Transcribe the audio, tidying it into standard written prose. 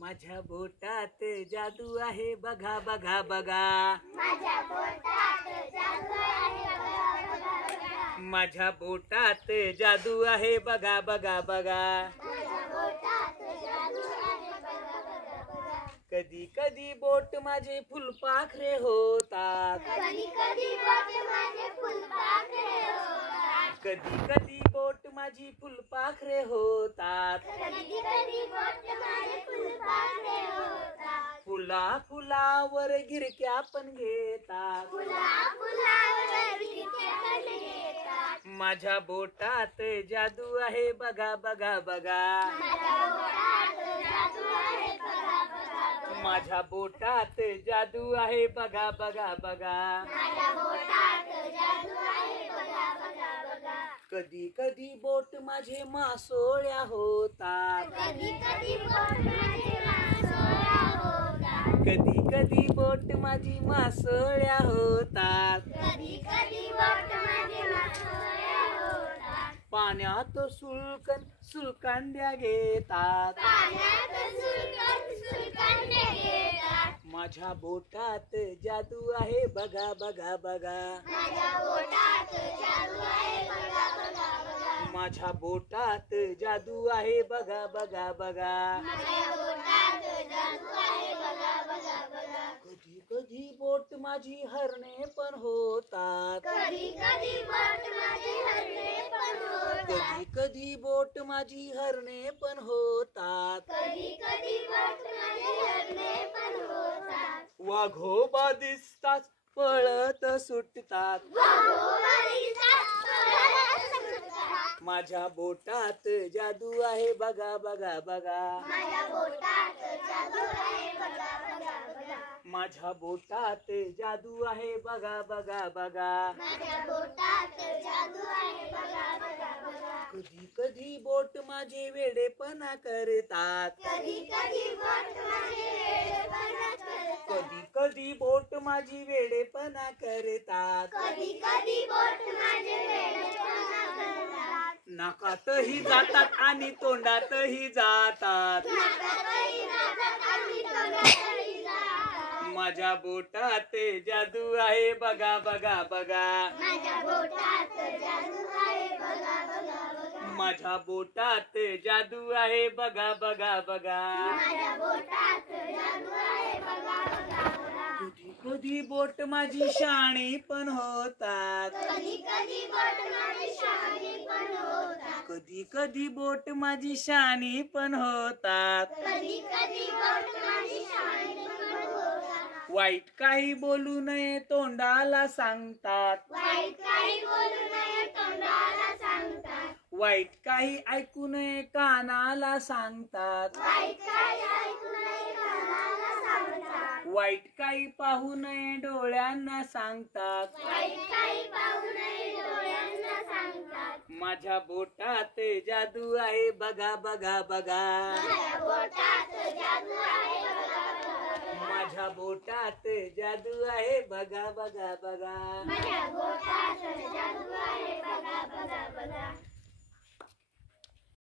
माझ्या बोटात जादू आहे बघा बघा बघा. माझ्या बोटात जादू आहे बघा बघा. माझ्या बोटात जादू आहे बघा बघा बघा. माझ्या बोटात जादू आहे बघा बघा बघा. कधी कधी बोट माझे फुलपाखरे होतात. कधी कधी बोट माझे फुलपाखरे होतात. कधी कधी बोट माझी फुलपाखरे होतात. कधी कधी बोट माझे फुलपाखरे होतात. फुला फुलावर गिरक्या पण घेतात. फुला फुलावर गिरक्या घेतात. माझ्या बोटात जादू आहे बघा बघा बघा. माझ्या बोटात जादू आहे बघा बघा बघा. माझ्या बोटात जादू आहे बघा बघा बघा. माझ्या बोटात जादू आहे बघा बघा बघा. कधी कधी बोट माझे मासोळ्या होतात. कधी कधी बोट माझे मासोळ्या होतात. कधी कधी बोट माझी मासोळ्या होतात. कधी कधी बोट माझे मासोळ्या होतात. पाण्यात सुलकांड्या घेतात. पाण्यात सुलकांड्या घेतात. माझ्या बोटात जादू आहे बघा बघा बघा. माझ्या बोटात जादू आहे बघा बघा बघा. माझ्या बोटात जादू आहे बघा बघा बघा. माझ्या बोटात जादू आहे बघा बघा बघा. कधी कधी बोट माझी हरणे पण होतात. कधी कधी बोट माझे हरणे पण होतात. कधी कधी बोट माझी हरणे पण होतात. कधी कधी बोट माझे हरणे पण होतात. वाघोबा दिसताच पळत सुटतात. माझ्या बोटात जादू आहे बघा बघा बघा. माझ्या बोटात जादू आहे बघा बघा बघा. माझ्या बोटात जादू आहे बघा बघा बघा. माझ्या बोटात जादू आहे बघा बघा बघा. कधी कधी बोट माझे वेडेपणा करतात. कधी कधी बोट माझे वेडेपणा करतात. कधी कधी बोट माझी वेडेपणा करतात. कधी कधी बोट माझे वेडेपणा करतात. नाकातही जातात आणि तोंडातही जातात. नाकातही जातात आणि तोंडातही जातात. माझ्या बोटात जादू आहे बघा बघा बघा. माझ्या बोटात जादू आहे बघा बघा बघा. माझ्या बोटात जादू आहे बघा बघा बघा. माझ्या बोटात जादू आहे बघा बघा बघा. कधी कधी बोट माझी शाणी पण होतात. कधी कधी बोट माझी शहाणी पण होतात. कधी कधी बोट माझी शाणी पण होतात. कधी कधी बोट माझी शहाणी पण होतात. वाईट काही बोलू नये तोंडाला सांगतात. वाईट काही बोलू नये तोंडाला सांगतात. वाईट काही ऐकू नये कानाला सांगतात. वाईट काही ऐकू नये कानाला सांगतात. वाईट काही पाहू नये डोळ्यांना सांगतात. वाईट काही पाहू नये डोळ्यांना सांगतात. माझ्या बोटात जादू आहे बघा बघा बघा. माझ्या बोटात जादू आहे बघा बघा बघा. माझ्या बोटात जादू आहे बघा बघा बघा. माझ्या बोटात जादू आहे बघा बघा बघा.